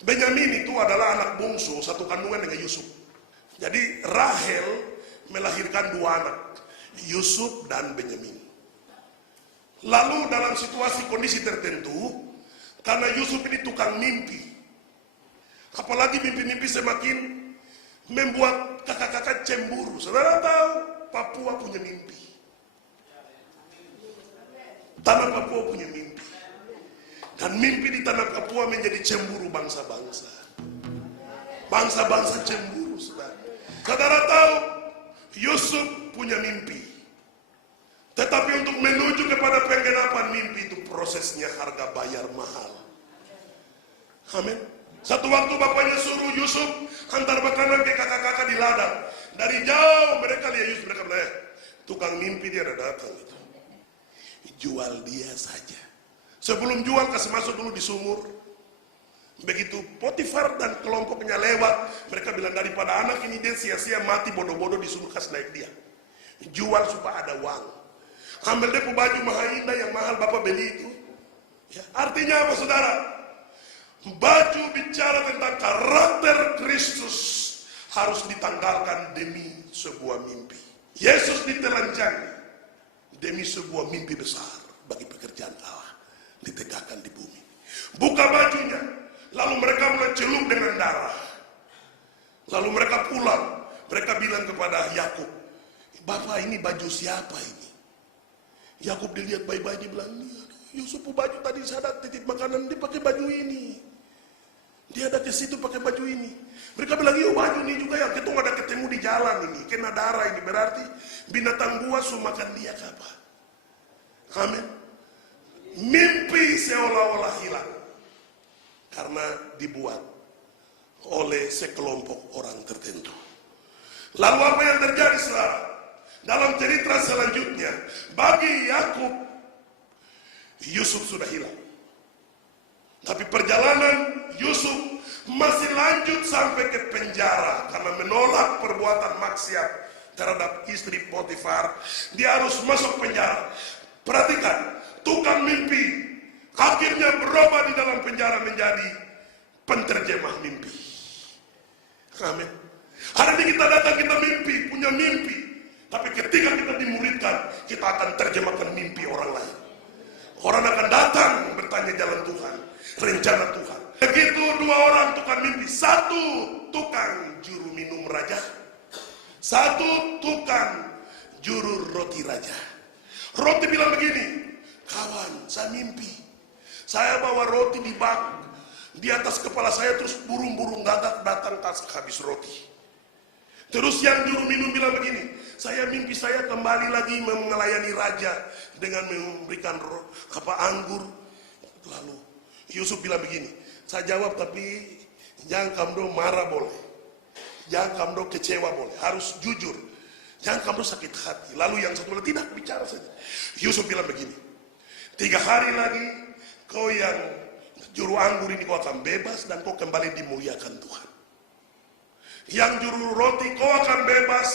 Benyamin itu adalah anak bungsu satu kandungan dengan Yusuf. Jadi Rahel melahirkan dua anak, Yusuf dan Benyamin. Lalu dalam situasi kondisi tertentu, karena Yusuf ini tukang mimpi, apalagi mimpi-mimpi semakin membuat kakak-kakak cemburu. Saudara tahu Papua punya mimpi, tanah Papua punya mimpi, dan mimpi di tanah Papua menjadi cemburu bangsa-bangsa. Bangsa-bangsa cemburu, saudara. Saudara tahu Yusuf punya mimpi, tetapi untuk menuju kepada penggenapan mimpi itu prosesnya harga bayar mahal. Amin. Satu waktu bapaknya suruh Yusuf antar makanan ke kakak-kakak di ladang. Dari jauh mereka lihat Yusuf, mereka bilang, tukang mimpi dia ada datang itu. Jual dia saja. Sebelum jual kasih masuk dulu di sumur. Begitu Potifar dan kelompoknya lewat, mereka bilang daripada anak ini dia sia-sia mati bodoh-bodoh di sumur, kasih naik dia. Jual supaya ada uang. Ambil dia baju mahal indah yang mahal bapak beli itu. Ya, artinya apa saudara? Baju bicara tentang karakter Kristus harus ditanggalkan demi sebuah mimpi. Yesus ditelanjangi demi sebuah mimpi besar bagi pekerjaan Allah ditegakkan di bumi. Buka bajunya, lalu mereka mulai celup dengan darah. Lalu mereka pulang, mereka bilang kepada Yakub, "Bapak, ini baju siapa ini?" Yakub dilihat baik-baik, dia bilang, "Yusuf baju tadi saya ada titip makanan, dia pakai baju ini. Dia ada ke situ pakai baju ini." Mereka bilang, "Iya baju ini juga yang kita ada ketemu di jalan ini, kena darah ini, berarti binatang buas makan dia apa?" Amin. Mimpi seolah-olah hilang karena dibuat oleh sekelompok orang tertentu. Lalu apa yang terjadi setelah? Dalam cerita selanjutnya, bagi Yakub, Yusuf sudah hilang. Tapi perjalanan Yusuf masih lanjut sampai ke penjara karena menolak perbuatan maksiat terhadap istri Potifar. Dia harus masuk penjara. Perhatikan, tukang mimpi akhirnya berubah di dalam penjara menjadi penterjemah mimpi. Amin. Hari ini kita datang, kita mimpi, punya mimpi. Tapi ketika kita dimuridkan, kita akan terjemahkan mimpi orang lain. Orang akan datang bertanya jalan Tuhan, rencana Tuhan. Begitu dua orang tukang mimpi. Satu tukang juru minum raja, satu tukang juru roti raja. Roti bilang begini, "Kawan, saya mimpi. Saya bawa roti di bak. Di atas kepala saya terus burung-burung gagak datang habis roti." Terus yang juru minum bilang begini, "Saya mimpi saya kembali lagi melayani raja dengan memberikan anggur." Lalu Yusuf bilang begini, "Saya jawab, tapi jangan kamu marah boleh, jangan kamu kecewa boleh, harus jujur, jangan kamu sakit hati." Lalu yang satu bilang, "Tidak, bicara saja." Yusuf bilang begini, 3 hari lagi kau yang juru anggur ini kau akan bebas dan kau kembali dimuliakan Tuhan. Yang juru roti kau akan bebas,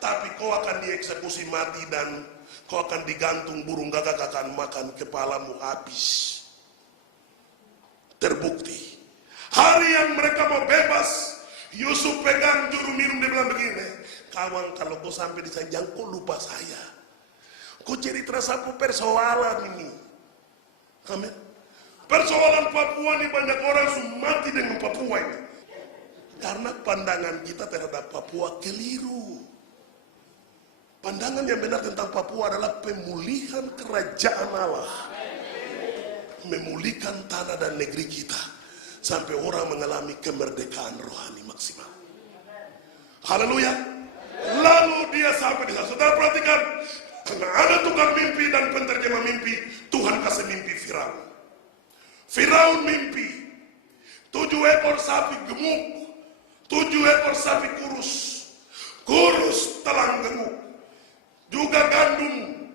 tapi kau akan dieksekusi mati dan kau akan digantung, burung gagak akan makan kepalamu habis." Terbukti, hari yang mereka mau bebas, Yusuf pegang juru minum, dia bilang begini, "Kawan, kalau kau sampai di sana, jangan kau lupa saya. Kau jadi terasa persoalan ini." Amin. Persoalan Papua ini banyak orang sudah mati dengan Papua ini. Karena pandangan kita terhadap Papua keliru. Pandangan yang benar tentang Papua adalah pemulihan kerajaan Allah. Memulihkan tanah dan negeri kita sampai orang mengalami kemerdekaan rohani maksimal. Haleluya. Lalu dia sampai di sana. Saudara perhatikan, karena ada tukang mimpi dan penterjemah mimpi, Tuhan kasih mimpi Firaun. Firaun mimpi 7 ekor sapi gemuk, 7 ekor sapi kurus telang gemuk, juga gandum.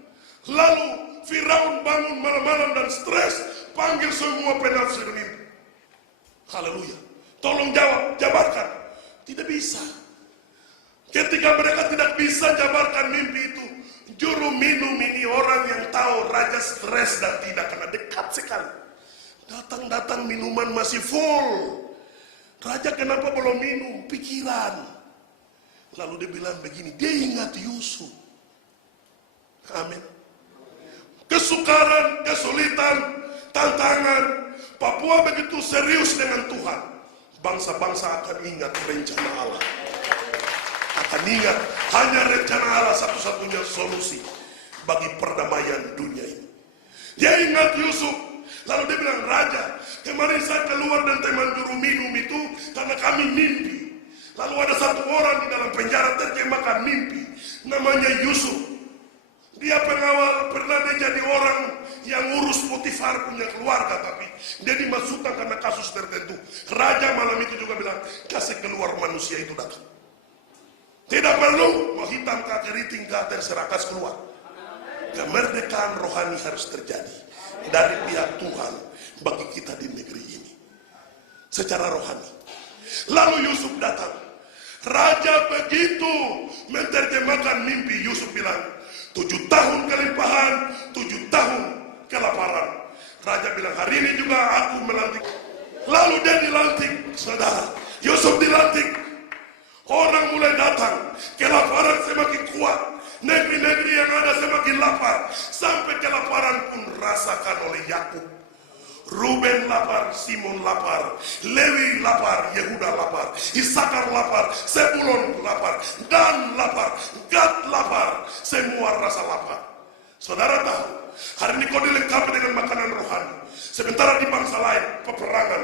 Lalu Firaun bangun malam-malam dan stres, panggil semua penafsir mimpi. Haleluya. Tolong jawab, jabarkan. Tidak bisa. Ketika mereka tidak bisa jabarkan mimpi itu, juru minum ini orang yang tahu raja stres dan tidak, karena dekat sekali. Datang-datang minuman masih full. Raja kenapa belum minum? Pikiran. Lalu dia bilang begini, dia ingat Yusuf. Amin. Kesukaran, kesulitan, tantangan. Papua begitu serius dengan Tuhan. Bangsa-bangsa akan ingat rencana Allah. Akan ingat hanya rencana Allah satu-satunya solusi bagi perdamaian dunia ini. Dia ingat Yusuf. Lalu dia bilang, Raja, kemarin saya keluar dan teman juru minum itu karena kami mimpi. Lalu ada satu orang di dalam penjara terjemahkan mimpi. Namanya Yusuf. Dia pengawal, pernah dia jadi orang yang urus Potifar punya keluarga, tapi dia dimasukkan karena kasus tertentu. Raja malam itu juga bilang, kasih keluar manusia itu datang. Tidak perlu mau hitam kaki riting terserah, kasih keluar. Kemerdekaan rohani harus terjadi dari pihak Tuhan bagi kita di negeri ini secara rohani. Lalu Yusuf datang. Raja begitu menerjemahkan mimpi. Yusuf bilang, 7 tahun kelimpahan, 7 tahun kelaparan. Raja bilang, hari ini juga aku melantik. Lalu dia dilantik, saudara. Yusuf dilantik. Orang mulai datang, kelaparan semakin kuat. Negeri-negeri yang ada semakin lapar. Sampai kelaparan pun rasakan oleh Yakub. Ruben lapar, Simon lapar, Lewi lapar, Yehuda lapar, Isakar lapar, Zebulon lapar, Dan lapar, Gad lapar, semua rasa lapar. Saudara tahu, hari ini kau dilengkapi dengan makanan rohani. Sementara di bangsa lain, peperangan.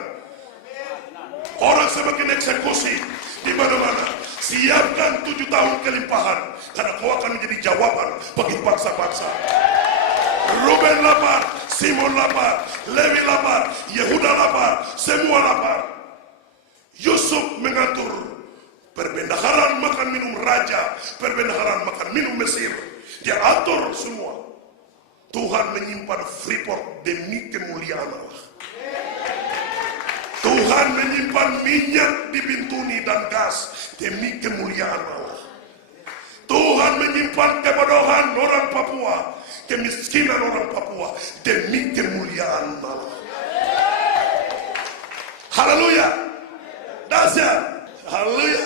Orang semakin eksekusi di mana-mana. Siapkan 7 tahun kelimpahan, karena kau akan menjadi jawaban bagi bangsa-bangsa. Ruben lapar, Simon lapar, Lewi lapar, Yehuda lapar, semua lapar. Yusuf mengatur perbendaharaan makan minum raja, perbendaharaan makan minum Mesir. Dia atur semua. Tuhan menyimpan Freeport demi kemuliaan Allah. Tuhan menyimpan minyak di Bintuni dan gas demi kemuliaan Allah. Tuhan menyimpan kebodohan orang Papua, kemiskinan orang Papua demi kemuliaan Allah. Haleluya. Dahsyat. Haleluya.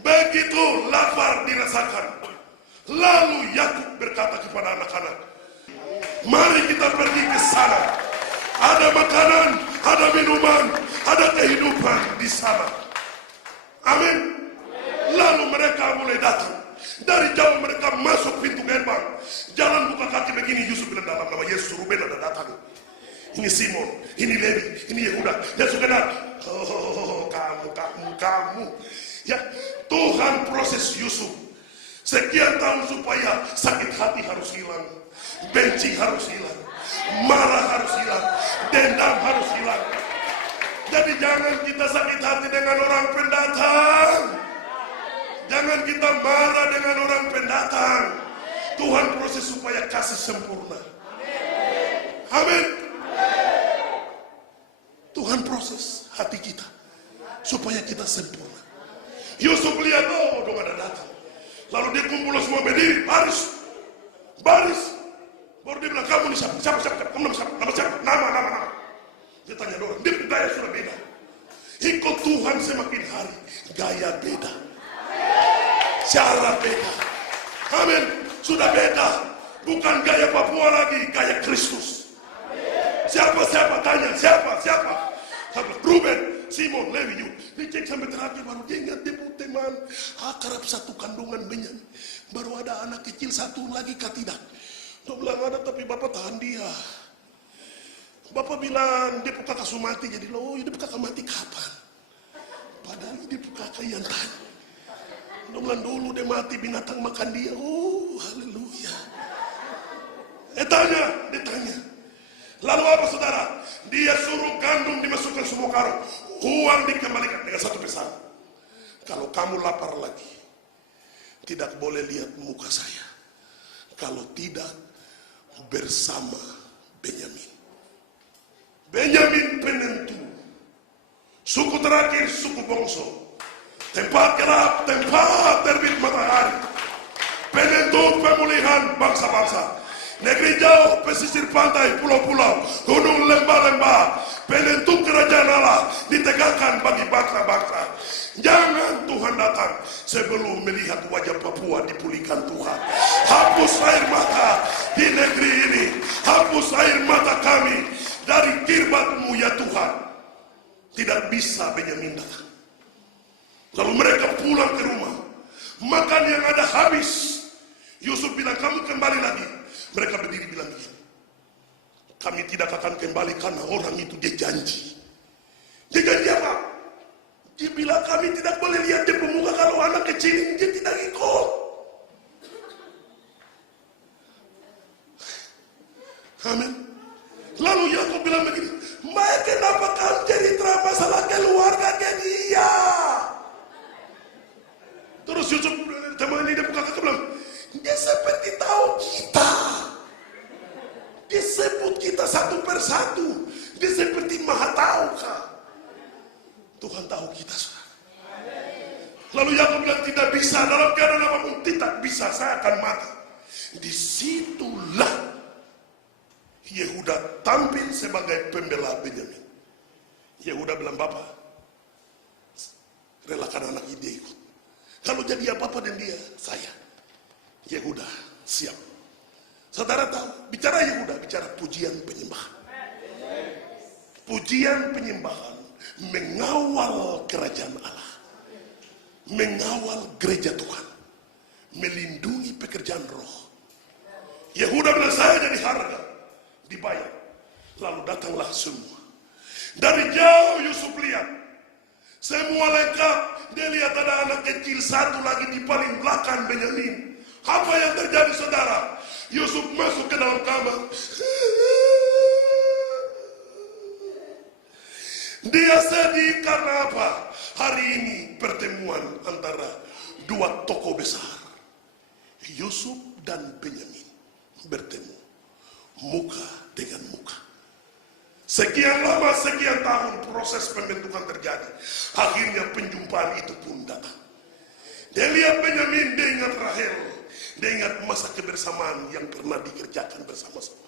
Begitu lapar dirasakan. Lalu Yakub berkata kepada anak-anak, mari kita pergi ke sana. Ada makanan, ada minuman, ada kehidupan di sana. Amin. Lalu mereka mulai datang. Dari jauh mereka masuk pintu gerbang. Jalan buka kaki begini. Yusuf bilang, dalam nama Yesus, Ruben ada datang. Ini Simon, ini Lewi, ini Yehuda. Dan saudara, kamu. Ya, Tuhan proses Yusuf. Sekian tahun supaya sakit hati harus hilang. Benci harus hilang. Marah harus hilang. Dendam harus hilang. Jadi jangan kita sakit hati dengan orang pendatang. Jangan kita marah dengan orang pendatang. Tuhan proses supaya kasih sempurna. Amin. Tuhan proses hati kita supaya kita sempurna. Yusuf lihat, oh dong ada datang. Lalu dia kumpul semua berdiri, baris. Baru dia bilang, kamu ini siapa? Siapa? Kamu nama siapa? Nama. Dia tanya orang, dia gaya sudah beda. Ikut Tuhan semakin hari, gaya beda. Cara beda. Amin. Sudah beda. Bukan gaya Papua lagi, gaya Kristus. Siapa? Tanya. Siapa? Ruben, Simon, Lewi. Dicek sampai terakhir baru dia ingat dia punya teman. Akrab satu kandungan Benyamin. Baru ada anak kecil satu lagi katidak. Dia bilang ada tapi bapak tahan dia. Bapak bilang dia kakak mati. Jadi loh dia kakak mati kapan? Padahal dia kakak yang tanya. Dia bilang dulu dia mati binatang makan dia. Oh haleluya. Dia tanya. Lalu apa saudara? Dia suruh gandum dimasukkan semua karung. Uang dikembalikan dengan satu pesan. Kalau kamu lapar lagi, tidak boleh lihat muka saya. Kalau tidak, bersama Benyamin. Benyamin penentu. Suku terakhir, suku bongso. Tempat gelap, tempat terbit matahari. Penentu pemulihan bangsa-bangsa. Negeri jauh, pesisir pantai, pulau-pulau, gunung lembah-lembah, penentu kerajaan Allah ditegakkan bagi bangsa-bangsa. Jangan Tuhan datang sebelum melihat wajah Papua dipulihkan Tuhan. Hapus air mata di negeri ini, hapus air mata kami dari kirbat-Mu ya Tuhan. Tidak bisa Benyamin datang. Lalu mereka pulang ke rumah, makan yang ada habis. Yusuf bilang, kamu kembali lagi. Mereka berdiri bilang begini, kami tidak akan kembali karena orang itu dia janji. Dia janji apa? Dia bilang kami tidak boleh lihat di pemuka kalau anak kecil ini dia tidak ikut. Amin. Lalu Yakub bilang begini, Maya kenapa kamu jadi masalah keluarga dia? Terus Yusuf teman ini dia buka kakak bilang, dia seperti tahu kita. Dia sebut kita satu persatu. Dia seperti maha tahu kah? Tuhan tahu kita, saudara. Lalu Yakub bilang tidak bisa, dalam keadaan apapun tidak bisa, saya akan mati. Disitulah Yehuda tampil sebagai pembela Benyamin. Yehuda bilang, Bapak, relakan anak dia ikut. Kalau jadi apa-apa dan dia, saya. Yehuda siap. Saudara tahu, bicara Yehuda, bicara pujian penyembahan. Pujian penyembahan mengawal kerajaan Allah, mengawal gereja Tuhan, melindungi pekerjaan roh. Yehuda bilang, saya jadi harga, dibayar. Lalu datanglah semua. Dari jauh Yusuf lihat, semua lengkap. Dia lihat ada anak kecil satu lagi di paling belakang Benyamin. Apa yang terjadi, saudara? Yusuf masuk ke dalam kamar. Dia sedih karena apa? Hari ini pertemuan antara dua tokoh besar, Yusuf dan Benyamin, bertemu muka dengan muka. Sekian lama, sekian tahun proses pembentukan terjadi. Akhirnya penjumpaan itu pun datang. Dia lihat Benyamin, dia ingat Rahel, dia ingat masa kebersamaan yang pernah dikerjakan bersama-sama.